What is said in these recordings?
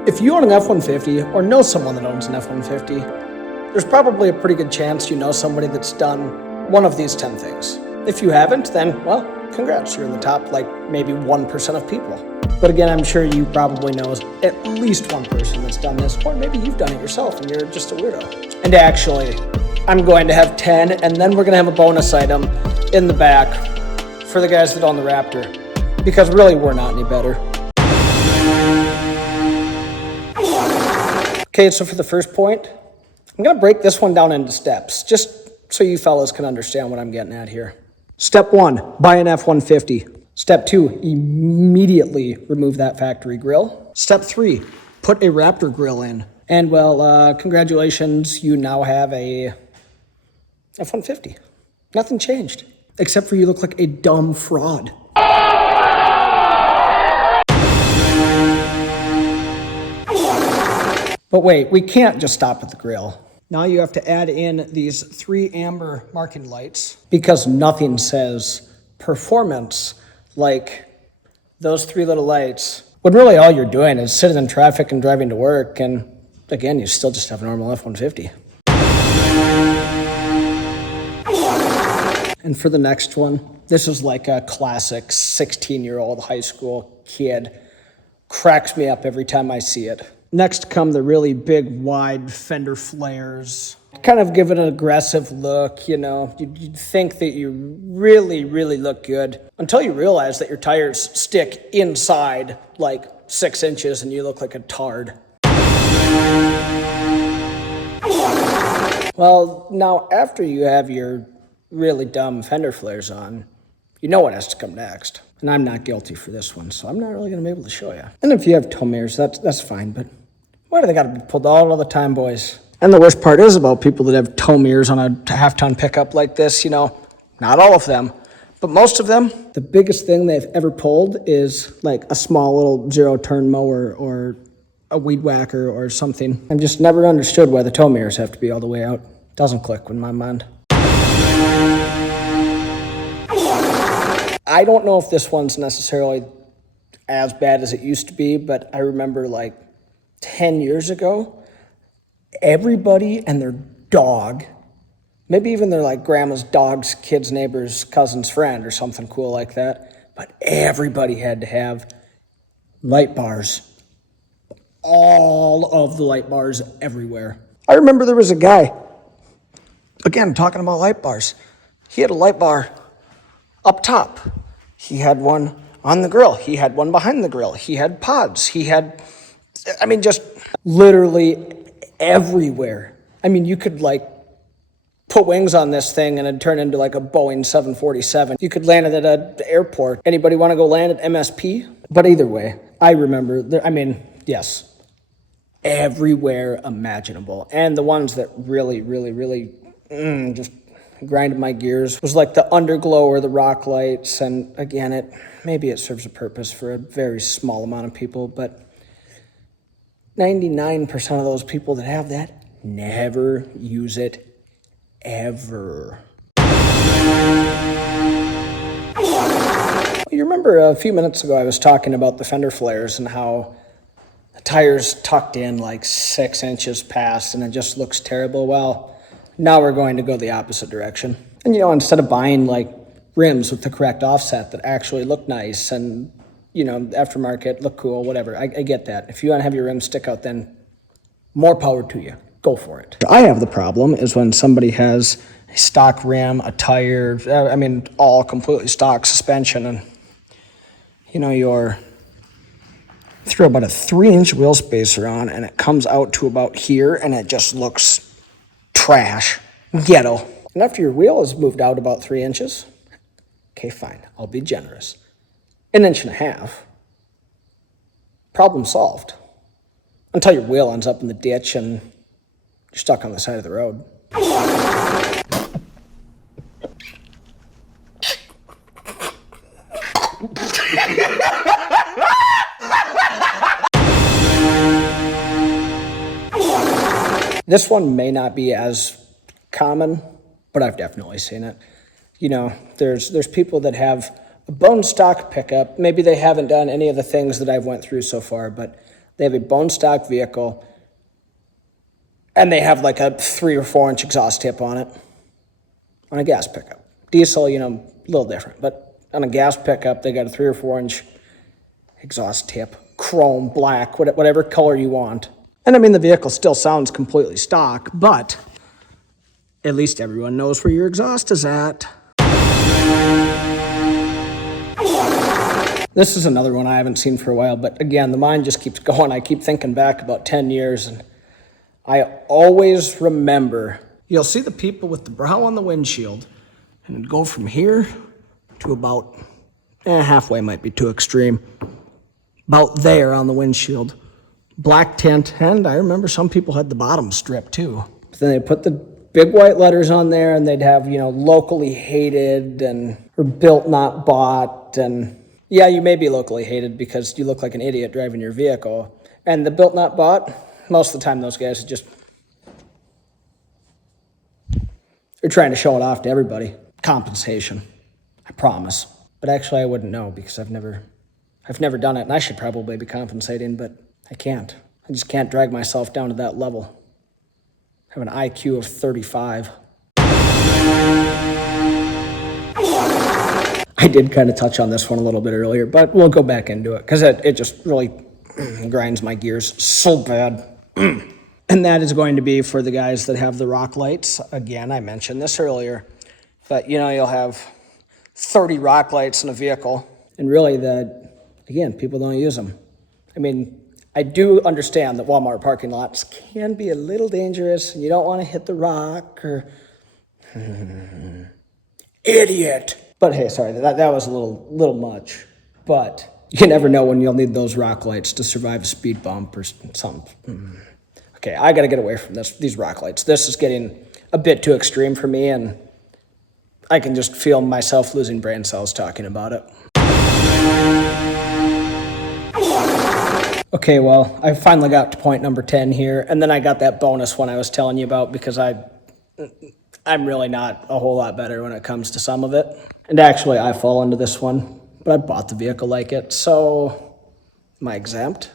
If you own an F-150 or know someone that owns an F-150, there's probably a pretty good chance you know somebody that's done one of these 10 things. If you haven't, then, well, congrats, you're in the top, like, maybe 1% of people. But again, I'm sure you probably know at least one person that's done this, or maybe you've done it yourself and you're just a weirdo. And actually, I'm going to have 10, and then we're going to have a bonus item in the back for the guys that own the Raptor, because really, we're not any better. Okay, so for the first point, I'm going to break this one down into steps, just so you fellas can understand what I'm getting at here. Step 1, buy an F-150. Step 2, immediately remove that factory grill. Step 3, put a Raptor grill in. And well, congratulations, you now have a F-150. Nothing changed, except for you look like a dumb fraud. But wait, we can't just stop at the grill. Now you have to add in these 3 amber marking lights, because nothing says performance like those 3 little lights, when really all you're doing is sitting in traffic and driving to work, and again, you still just have a normal F-150. And for the next one, this is like a classic 16-year-old high school kid. Cracks me up every time I see it. Next come the really big, wide fender flares. Kind of give it an aggressive look, you know. You'd think that you really, really look good until you realize that your tires stick inside like 6 inches and you look like a tard. Well, now after you have your really dumb fender flares on, you know what has to come next. And I'm not guilty for this one, so I'm not really going to be able to show you. And if you have tow mirrors, that's fine, but why do they got to be pulled out all the time, boys? And the worst part is about people that have tow mirrors on a half-ton pickup like this, you know, not all of them, but most of them. The biggest thing they've ever pulled is like a small little 0-turn mower or a weed whacker or something. I've just never understood why the tow mirrors have to be all the way out. Doesn't click in my mind. I don't know if this one's necessarily as bad as it used to be, but I remember like 10 years ago, everybody and their dog, maybe even their like grandma's dog's kid's neighbor's cousin's friend or something cool like that, but everybody had to have light bars. All of the light bars everywhere. I remember there was a guy, again, talking about light bars. He had a light bar up top. He had one on the grill. He had one behind the grill. He had pods. He had, I mean, just literally everywhere. I mean, you could like put wings on this thing and it'd turn into like a Boeing 747. You could land it at an airport. Anybody want to go land at MSP? But either way, I remember, yes, everywhere imaginable. And the ones that really, really, really just grinded my gears was like the underglow or the rock lights. And again, maybe it serves a purpose for a very small amount of people, but 99% of those people that have that never use it ever. You remember a few minutes ago I was talking about the fender flares and how the tires tucked in like 6 inches past and it just looks terrible. Well, now we're going to go the opposite direction. And, you know, instead of buying, like, rims with the correct offset that actually look nice and, you know, aftermarket, look cool, whatever, I get that. If you want to have your rims stick out, then more power to you. Go for it. I have the problem is when somebody has a stock rim, a tire, all completely stock suspension, and, you know, you're throw about a 3-inch wheel spacer on, and it comes out to about here, and it just looks trash, ghetto. And after your wheel is moved out about 3 inches, okay, fine, I'll be generous. 1.5 inches, problem solved. Until your wheel ends up in the ditch and you're stuck on the side of the road. This one may not be as common, but I've definitely seen it. You know, there's people that have a bone stock pickup. Maybe they haven't done any of the things that I've went through so far, but They have a bone stock vehicle, and they have like a 3 or 4 inch exhaust tip on it on a gas pickup. Diesel, a little different, but on a gas pickup, they got a 3 or 4 inch exhaust tip, chrome, black, whatever color you want. And I mean, the vehicle still sounds completely stock, but at least everyone knows where your exhaust is at. This is another one I haven't seen for a while, but again, the mind just keeps going. I keep thinking back about 10 years, and I always remember, you'll see the people with the brow on the windshield, and it'd go from here to about, halfway might be too extreme, about there on the windshield. Black tint, and I remember some people had the bottom stripped too. But then they put the big white letters on there, and they'd have, locally hated or built not bought, and yeah, you may be locally hated because you look like an idiot driving your vehicle. And the built not bought, most of the time those guys are they're trying to show it off to everybody. Compensation, I promise. But actually I wouldn't know because I've never done it, and I should probably be compensating, but I can't. I just can't drag myself down to that level. I have an IQ of 35. I did kind of touch on this one a little bit earlier, but we'll go back into it because it just really grinds my gears so bad. And that is going to be for the guys that have the rock lights. Again, I mentioned this earlier, but you'll have 30 rock lights in a vehicle, and really again, people don't use them. I mean, I do understand that Walmart parking lots can be a little dangerous, and you don't want to hit the rock or idiot. But hey, sorry, that was a little much. But you never know when you'll need those rock lights to survive a speed bump or something. Okay, I got to get away from these rock lights. This is getting a bit too extreme for me, and I can just feel myself losing brain cells talking about it. Okay, well, I finally got to point number 10 here, and then I got that bonus one I was telling you about because I'm really not a whole lot better when it comes to some of it. And actually, I fall into this one, but I bought the vehicle like it, so am I exempt?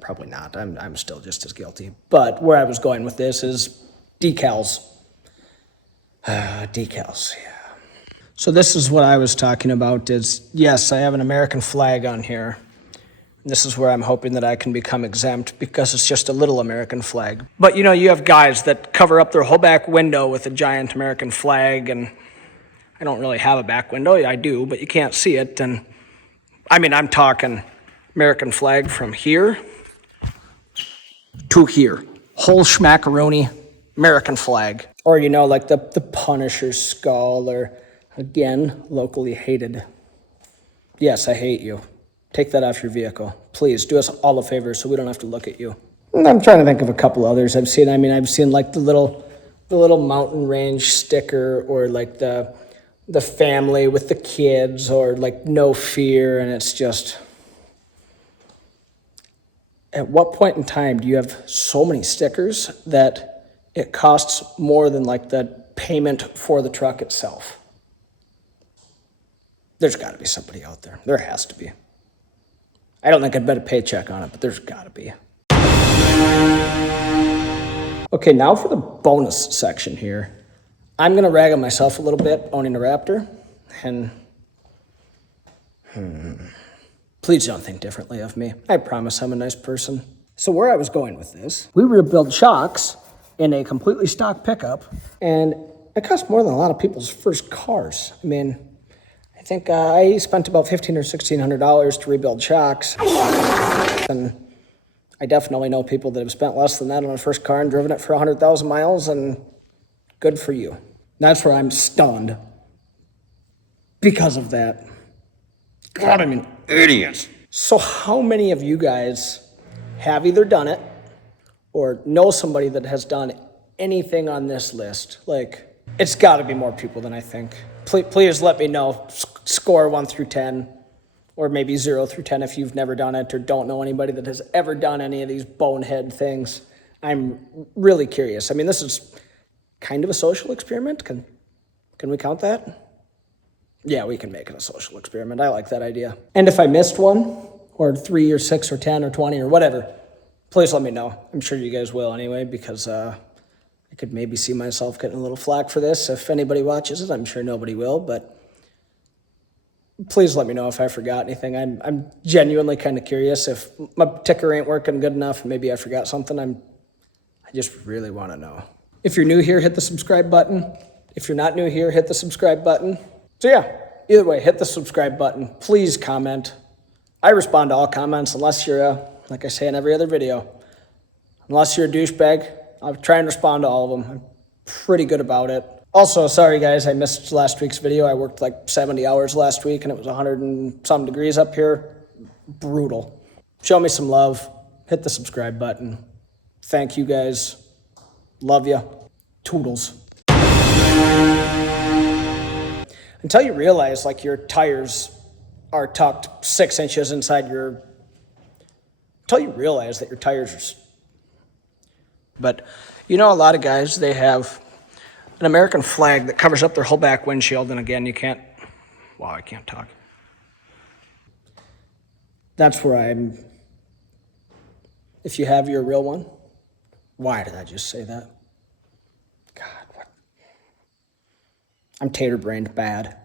Probably not. I'm still just as guilty. But where I was going with this is decals. Decals, yeah. So this is what I was talking about is, yes, I have an American flag on here. This is where I'm hoping that I can become exempt because it's just a little American flag. But you have guys that cover up their whole back window with a giant American flag, and I don't really have a back window. I do, but you can't see it. And I mean, I'm talking American flag from here to here. Whole schmackaroni American flag. Or, like the Punisher's skull, or again, locally hated. Yes, I hate you. Take that off your vehicle. Please, do us all a favor so we don't have to look at you. And I'm trying to think of a couple others I've seen. I mean, I've seen like the little mountain range sticker, or like the family with the kids, or like no fear, and it's just, at what point in time do you have so many stickers that it costs more than like the payment for the truck itself? There's got to be somebody out there. There has to be. I don't think I'd bet a paycheck on it, but there's got to be. Okay, now for the bonus section here. I'm going to rag on myself a little bit owning a Raptor, and please don't think differently of me. I promise I'm a nice person. So where I was going with this, we rebuilt shocks in a completely stock pickup, and it cost more than a lot of people's first cars. I mean, I think I spent about $1,500 or $1,600 to rebuild shocks, and I definitely know people that have spent less than that on a first car and driven it for 100,000 miles, and good for you. That's where I'm stunned because of that. God, I'm an idiot. So how many of you guys have either done it or know somebody that has done anything on this list? Like, it's got to be more people than I think. Please let me know. Score 1 through 10, or maybe 0 through 10 if you've never done it or don't know anybody that has ever done any of these bonehead things. I'm really curious. I mean, this is kind of a social experiment. Can we count that? Yeah, we can make it a social experiment. I like that idea. And if I missed one, or 3 or 6 or 10 or 20 or whatever, please let me know. I'm sure you guys will anyway, because I could maybe see myself getting a little flack for this. If anybody watches it, I'm sure nobody will, but please let me know if I forgot anything. I'm genuinely kind of curious. If my ticker ain't working good enough, maybe I forgot something, I just really want to know. If you're new here, hit the subscribe button. If you're not new here, hit the subscribe button. So yeah, either way, hit the subscribe button. Please comment. I respond to all comments unless you're, like I say in every other video, unless you're a douchebag, I'll try and respond to all of them. I'm pretty good about it. Also, sorry guys, I missed last week's video. I worked like 70 hours last week and it was 100 and some degrees up here. Brutal. Show me some love. Hit the subscribe button. Thank you guys. Love ya. Toodles. Until you realize like your tires are tucked 6 inches inside your, until you realize that your tires are, but you know, a lot of guys, they have an American flag that covers up their whole back windshield. And again, you can't, wow, I can't talk. That's where I'm, if you have your real one, why did I just say that? God, what? I'm tater-brained bad.